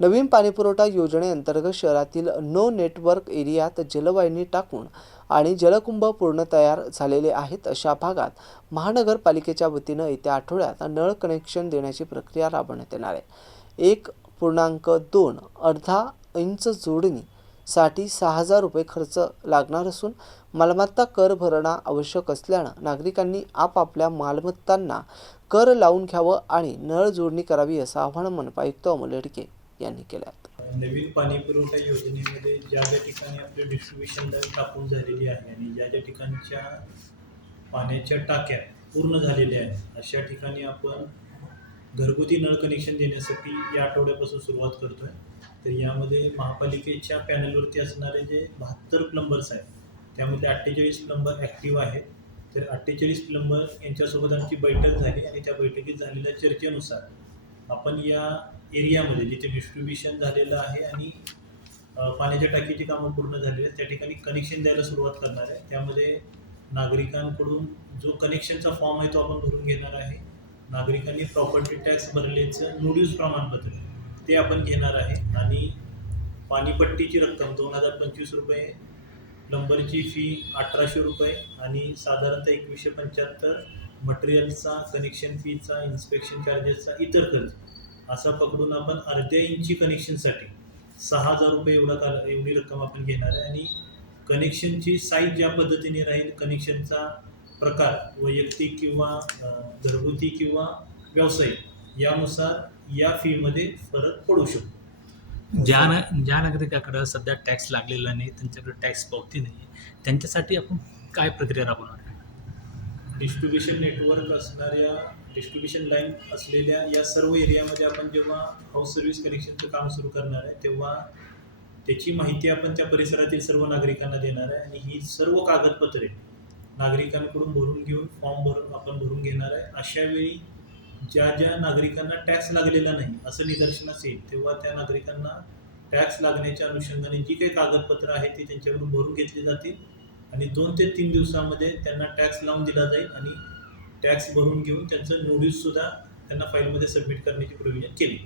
नवीन पाणीपुरवठा योजनेअंतर्गत शहरातील नो नेटवर्क एरियात जलवाहिनी टाकून आणि जलकुंभ पूर्ण तयार झालेले आहेत अशा भागात महानगरपालिकेच्या वतीनं येत्या आठवड्यात नळ कनेक्शन देण्याची प्रक्रिया राबवण्यात येणार आहे। 1.2 अर्धा इंच जोडणीसाठी 6,000 रुपये खर्च लागणार असून मालमत्ता कर भरणा आवश्यक असल्यानं नागरिकांनी आपापल्या मालमत्तांना कर लावून घ्यावं आणि नळ जोडणी करावी असं आवाहन मनपा आयुक्त अमोल येडगे यांनी केलं। नवीन पाणी पुरवठा योजनेमध्ये ज्या ठिकाणी आपली डिस्ट्रीब्युशन लाईन टाकून झालेली आहे आणि ज्या ठिकाणच्या पाण्याच्या टाक्या पूर्ण झालेल्या आहेत अशा ठिकाणी आपण घरगुती नळ कनेक्शन देण्यासाठी या आठवड्यापासून सुरुवात करतोय। तर यामध्ये महापालिकेच्या पॅनलवरती असणारे जे 72 प्लंबर्स आहेत त्यामध्ये 48 प्लंबर ॲक्टिव्ह आहेत। तर 48 प्लंबर यांच्यासोबत आमची बैठक झाली आणि त्या बैठकीत झालेल्या चर्चेनुसार आपण या एरियामध्ये जिथे डिस्ट्रीब्युशन झालेलं आहे आणि पाण्याच्या टाकीची कामं पूर्ण झालेली आहेत त्या ठिकाणी कनेक्शन द्यायला सुरुवात करणार आहे। त्यामध्ये नागरिकांकडून जो कनेक्शनचा फॉर्म आहे तो आपण भरून घेणार आहे। नागरिकांनी प्रॉपर्टी टॅक्स भरलेचं नोटीस प्रमाणपत्र ते आपण घेणार आहे आणि पाणीपट्टीची रक्कम 2025 रुपये, प्लंबरची फी 1800 रुपये आणि साधारणतः 2175 मटेरियलचा, कनेक्शन फीचा, इन्स्पेक्शन चार्जेसचा, इतर खर्च असा पकडून आपण अर्ध्या इंची कनेक्शनसाठी 6,000 रुपये एवढी रक्कम आपण घेणार आहे। आणि कनेक्शनची साईज ज्या पद्धतीने राहील, कनेक्शनचा प्रकार वैयक्तिक किंवा घरगुती किंवा व्यावसायिक यानुसार या फीमध्ये फरक पडू शकतो। ज्या नागरिकाकडं सध्या टॅक्स लागलेला नाही, त्यांच्याकडे टॅक्स पावती नाही, त्यांच्यासाठी आपण काय प्रक्रिया राबवणार आहे? डिस्ट्रीब्युशन नेटवर्क असणाऱ्या डिस्ट्रीब्युशन लाईन असलेल्या या सर्व एरियामध्ये आपण जेव्हा हाऊस सर्व्हिस कनेक्शनचं काम सुरू करणार आहे तेव्हा त्याची माहिती आपण त्या परिसरातील सर्व नागरिकांना देणार आहे आणि ही सर्व कागदपत्रे नागरिकांकडून भरून घेऊन फॉर्म आपण भरून घेणार आहे। अशावेळी ज्या नागरिकांना टॅक्स लागलेला नाही असं निदर्शनास येईल तेव्हा त्या नागरिकांना टॅक्स लागण्याच्या अनुषंगाने जी काही कागदपत्रं आहेत ती त्यांच्याकडून भरून घेतली जातील आणि 2 ते 3 दिवसामध्ये त्यांना टॅक्स लावून दिला जाईल आणि टॅक्स भरून घेऊन त्यांचं नोटीससुद्धा त्यांना फाईलमध्ये सबमिट करण्याची प्रोव्हिजन केली।